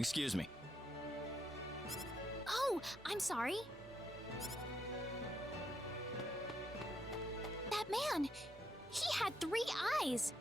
Excuse me. Oh, I'm sorry. That man, he had 3 eyes.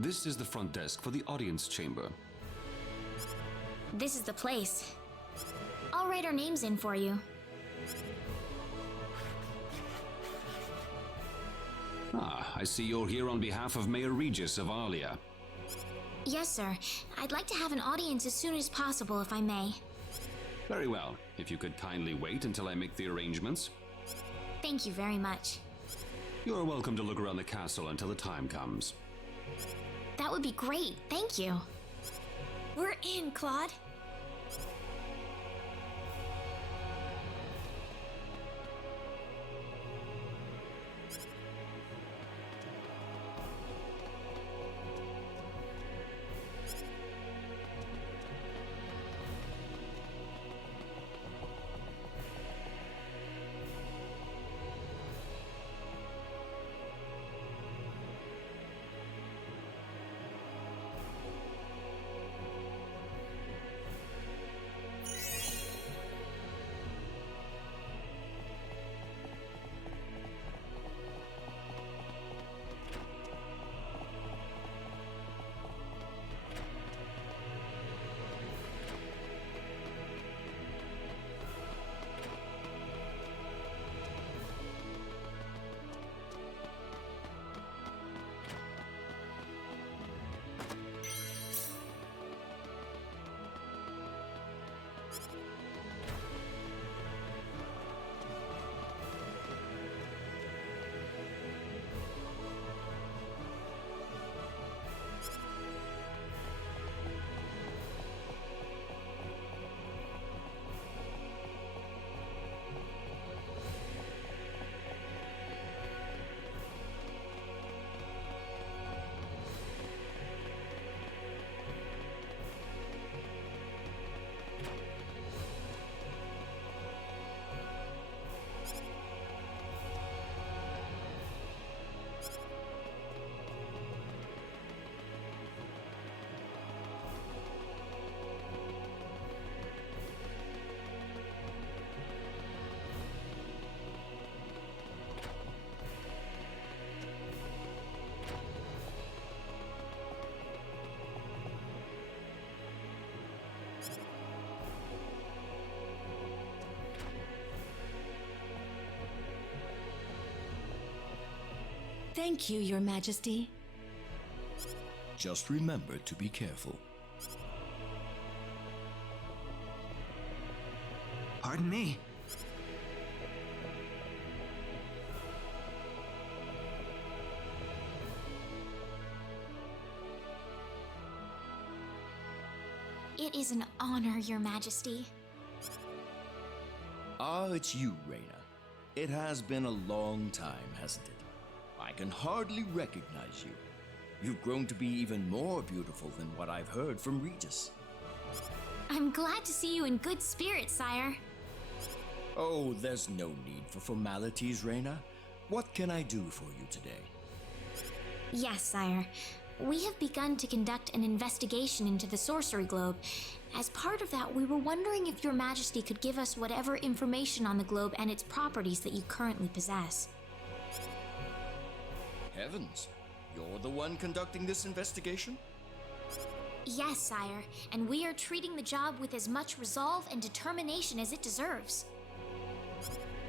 This is the front desk for the audience chamber. This is the place. I'll write our names in for you. Ah, I see you're here on behalf of Mayor Regis of Alia. Yes, sir. I'd like to have an audience as soon as possible, if I may. Very well. If you could kindly wait until I make the arrangements. Thank you very much. You're welcome to look around the castle until the time comes. That would be great. Thank you. We're in, Claude. Thank you, Your Majesty. Just remember to be careful. Pardon me. It is an honor, Your Majesty. Ah, it's you, Rena. It has been a long time, hasn't it? I can hardly recognize you. You've grown to be even more beautiful than what I've heard from Regis. I'm glad to see you in good spirits, sire. Oh, there's no need for formalities, Rena. What can I do for you today? Yes, sire. we have begun to conduct an investigation into the sorcery globe. As part of that, we were wondering if Your Majesty could give us whatever information on the globe and its properties that you currently possess. Heavens, you're the one conducting this investigation? Yes, sire, and we are treating the job with as much resolve and determination as it deserves.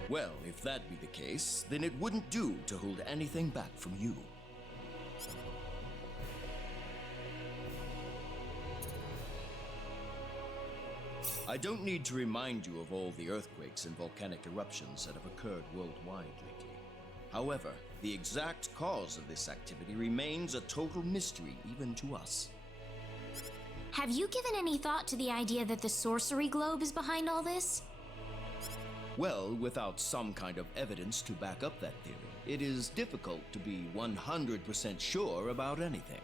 Well, if that be the case, then it wouldn't do to hold anything back from you. I don't need to remind you of all the earthquakes and volcanic eruptions that have occurred worldwide lately. However, the exact cause of this activity remains a total mystery even to us. Have you given any thought to the idea that the sorcery globe is behind all this? Well, without some kind of evidence to back up that theory, it is difficult to be 100% sure about anything.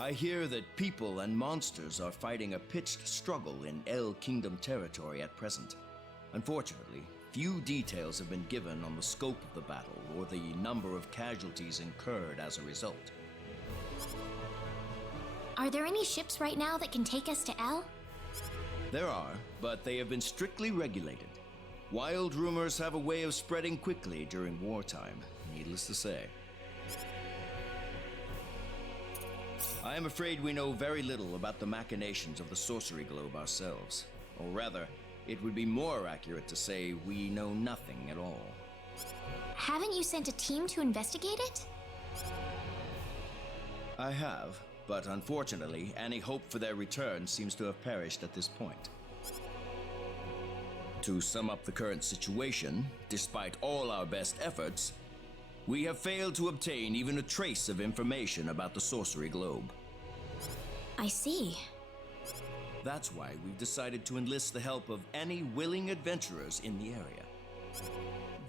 I hear that people and monsters are fighting a pitched struggle in El Kingdom territory at present. Unfortunately, few details have been given on the scope of the battle or the number of casualties incurred as a result. Are there any ships right now that can take us to El? There are, but they have been strictly regulated. Wild rumors have a way of spreading quickly during wartime, needless to say. I am afraid we know very little about the machinations of the sorcery globe ourselves. Or rather, it would be more accurate to say we know nothing at all. Haven't you sent a team to investigate it? I have, but unfortunately, any hope for their return seems to have perished at this point. To sum up the current situation, despite all our best efforts, we have failed to obtain even a trace of information about the sorcery globe. I see. That's why we've decided to enlist the help of any willing adventurers in the area.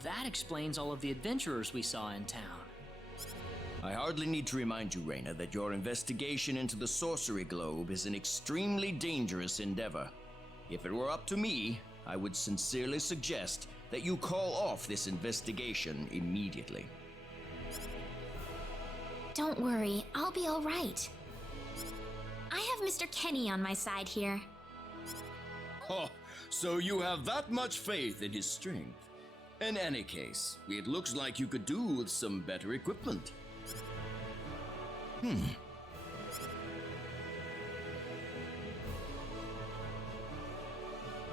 That explains all of the adventurers we saw in town. I hardly need to remind you, Rena, that your investigation into the sorcery globe is an extremely dangerous endeavor. If it were up to me, I would sincerely suggest that you call off this investigation immediately. Don't worry, I'll be all right. I have Mr. Kenny on my side here. Oh, so you have that much faith in his strength. In any case, it looks like you could do with some better equipment.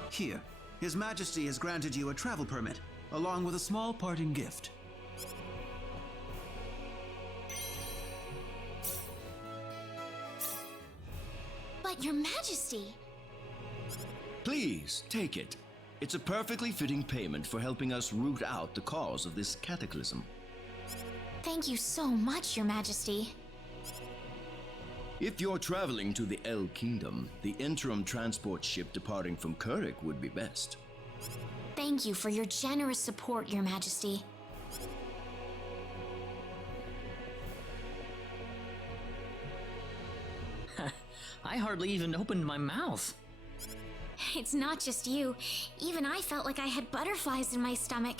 Here, His Majesty has granted you a travel permit, along with a small parting gift. But Your Majesty! Please, take it. It's a perfectly fitting payment for helping us root out the cause of this cataclysm. Thank you so much, Your Majesty. If you're traveling to the El Kingdom, the interim transport ship departing from Kurik would be best. Thank you for your generous support, Your Majesty. I hardly even opened my mouth. It's not just you. Even I felt like I had butterflies in my stomach.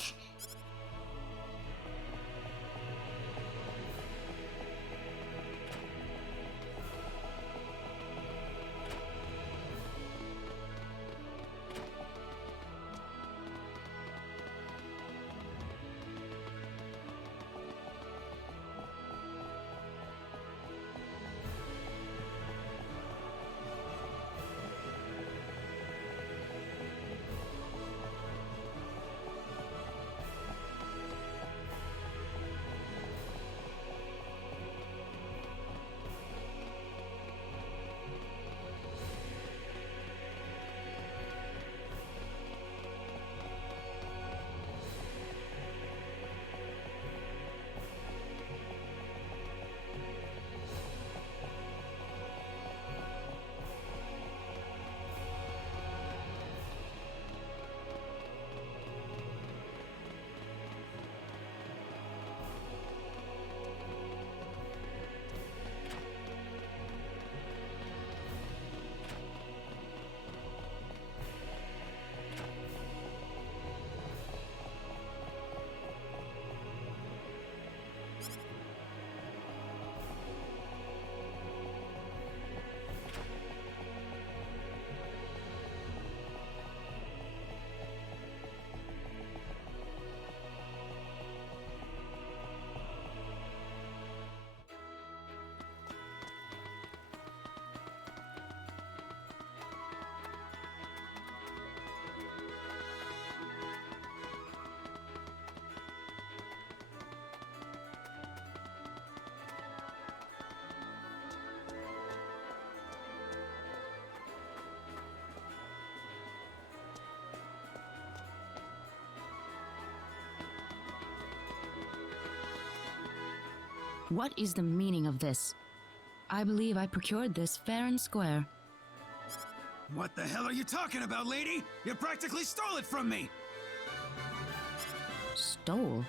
What is the meaning of this? I believe I procured this fair and square. What the hell are you talking about, lady? You practically stole it from me! Stole?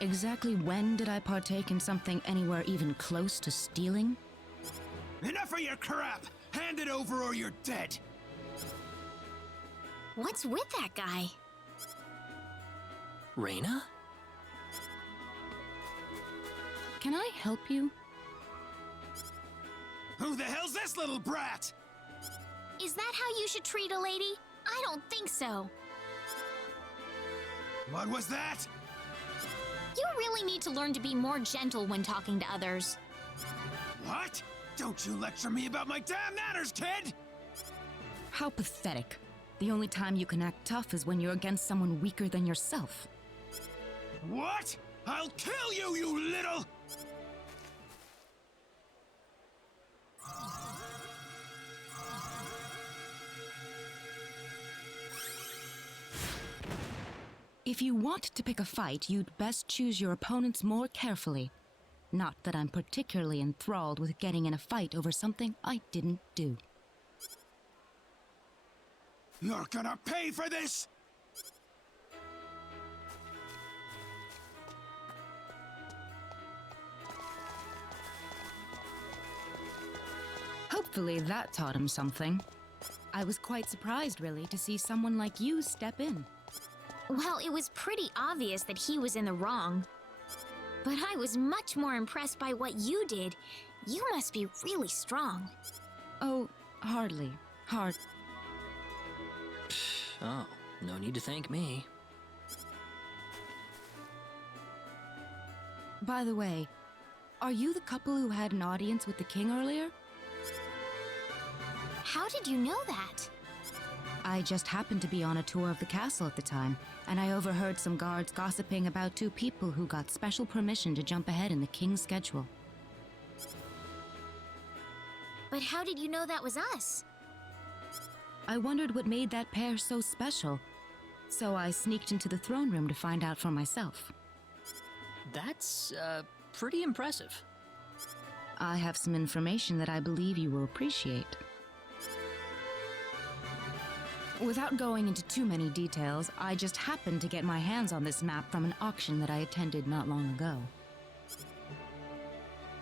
Exactly when did I partake in something anywhere even close to stealing? Enough of your crap! Hand it over or you're dead! What's with that guy? Rena? Can I help you? Who the hell's this little brat? Is that how you should treat a lady? I don't think so. What was that? You really need to learn to be more gentle when talking to others. What? Don't you lecture me about my damn manners, kid! How pathetic. The only time you can act tough is when you're against someone weaker than yourself. What? I'll kill you, you little... If you want to pick a fight, you'd best choose your opponents more carefully. Not that I'm particularly enthralled with getting in a fight over something I didn't do. You're gonna pay for this! Hopefully that taught him something. I was quite surprised, really, to see someone like you step in. Well, it was pretty obvious that he was in the wrong. But I was much more impressed by what you did. You must be really strong. Oh, hardly. Oh, no need to thank me. By the way, are you the couple who had an audience with the king earlier? How did you know that? I just happened to be on a tour of the castle at the time, and I overheard some guards gossiping about two people who got special permission to jump ahead in the king's schedule. But how did you know that was us? I wondered what made that pair so special, so I sneaked into the throne room to find out for myself. That's, pretty impressive. I have some information that I believe you will appreciate. Without going into too many details, I just happened to get my hands on this map from an auction that I attended not long ago.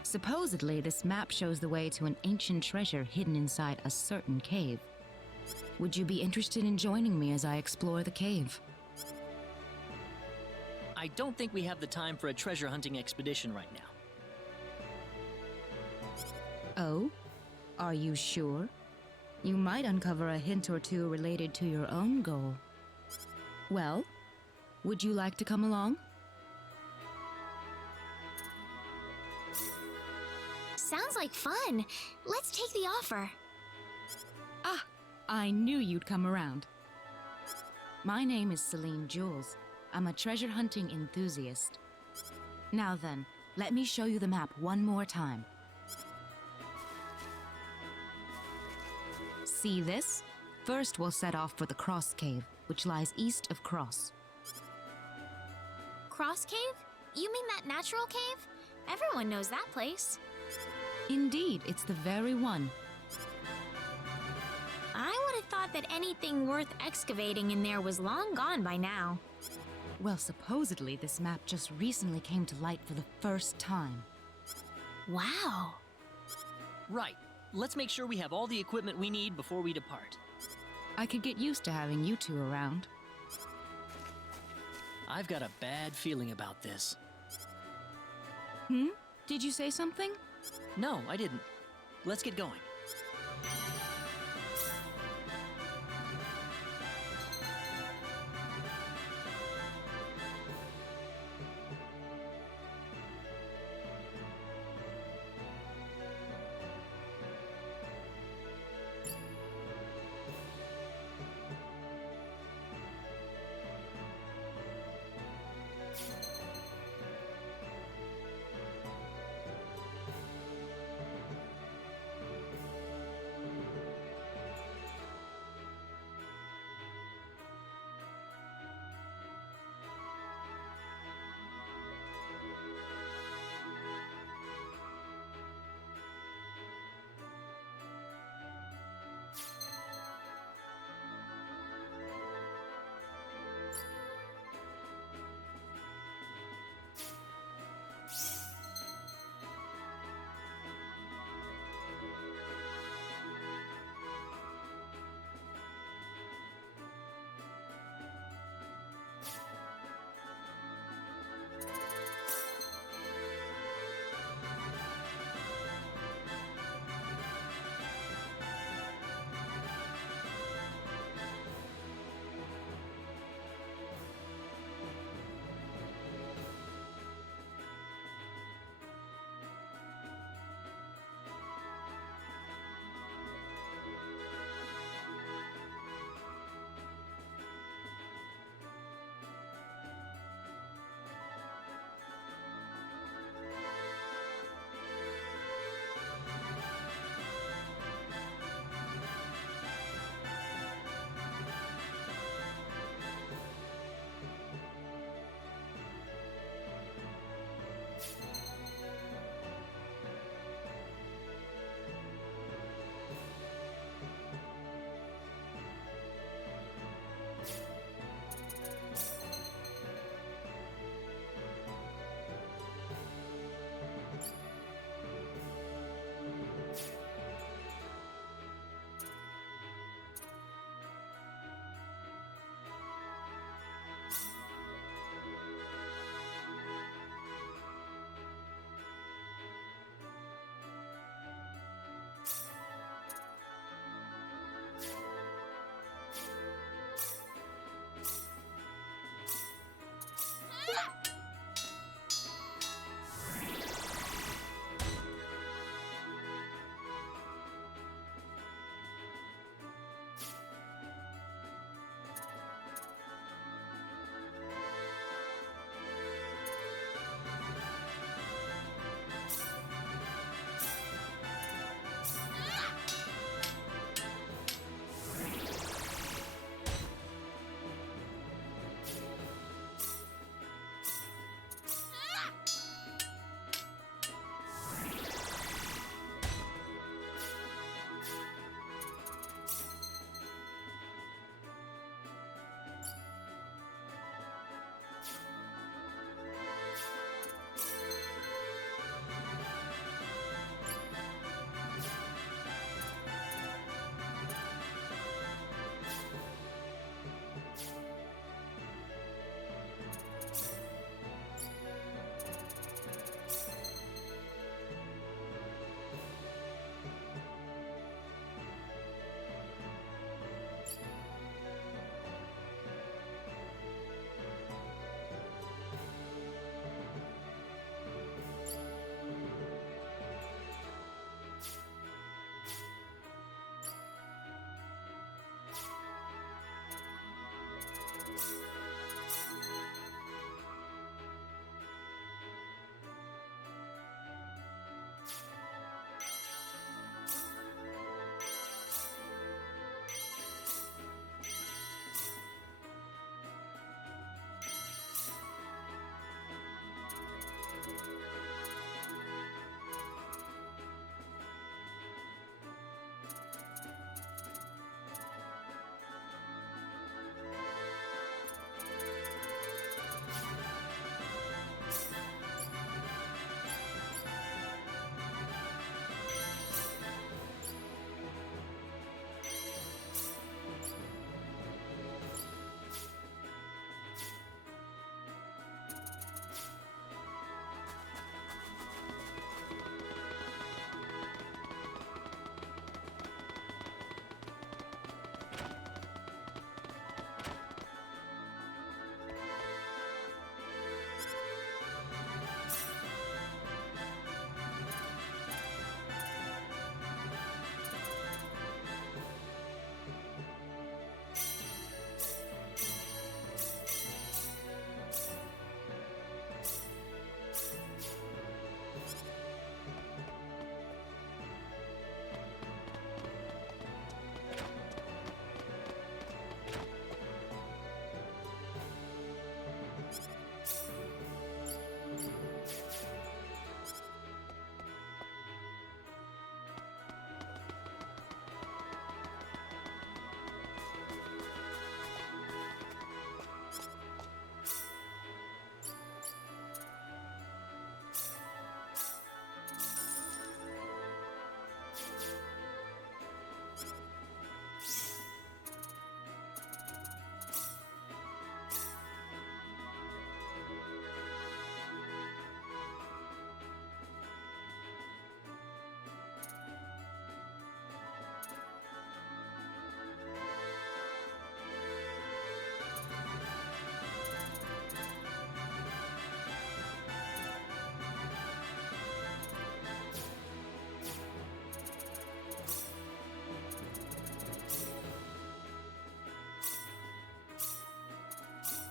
Supposedly, this map shows the way to an ancient treasure hidden inside a certain cave. Would you be interested in joining me as I explore the cave? I don't think we have the time for a treasure hunting expedition right now. Oh? Are you sure? You might uncover a hint or two related to your own goal. Well, would you like to come along? Sounds like fun. Let's take the offer. Ah, I knew you'd come around. My name is Celine Jules. I'm a treasure hunting enthusiast. Now then, let me show you the map one more time. See this? First, we'll set off for the Cross Cave, which lies east of Cross. Cross Cave? You mean that natural cave? Everyone knows that place. Indeed, it's the very one. I would have thought that anything worth excavating in there was long gone by now. Well, supposedly this map just recently came to light for the first time. Wow. Right. Let's make sure we have all the equipment we need before we depart. I could get used to having you two around. I've got a bad feeling about this. Did you say something? No, I didn't. Let's get going.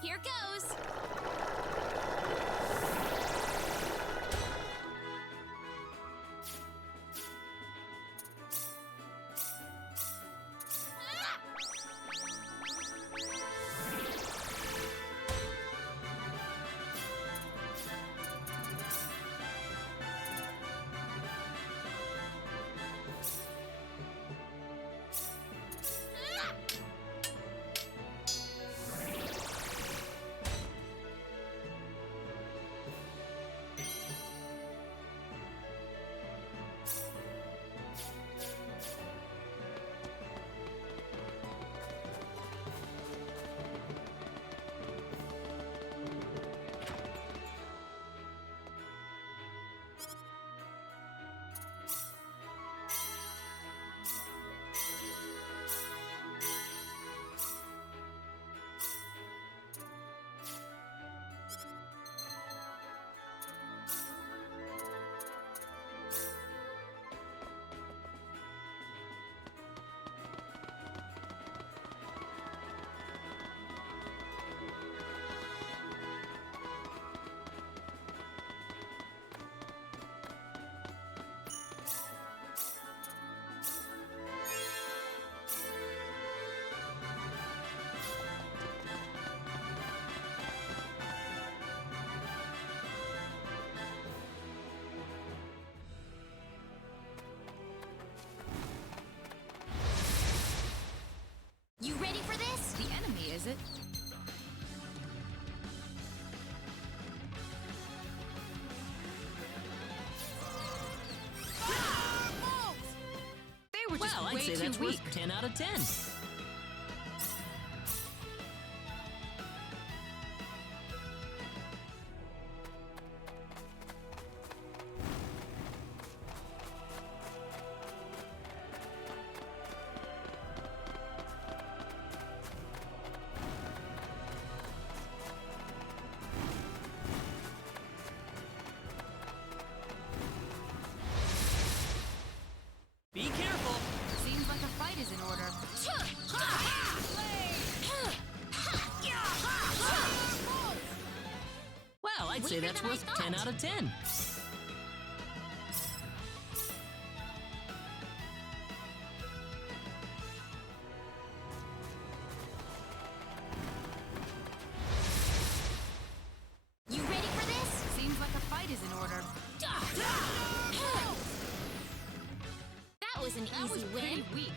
Here goes! You ready for this? The enemy, is it? They were just Well, I'd way say too that's weak. worth 10 out of 10. Be careful! Seems like a fight is in order. I'd say Weaker that's than I worth thought. 10 out of 10. You ready for this? Seems like a fight is in order. That was an easy win. Pretty weak.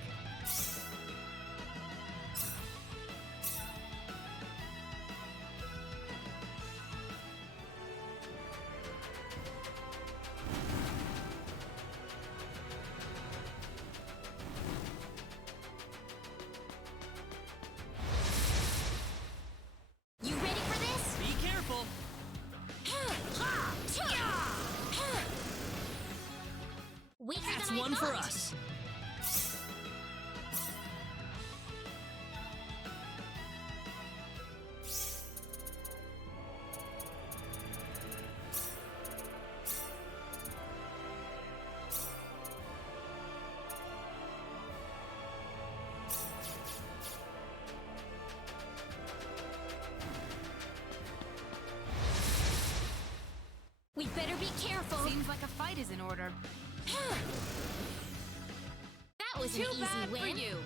You ready for this? Be careful. Weaker That's than I one for thought. us. We better be careful. Seems like a fight is in order. That was Too an easy bad win. for you.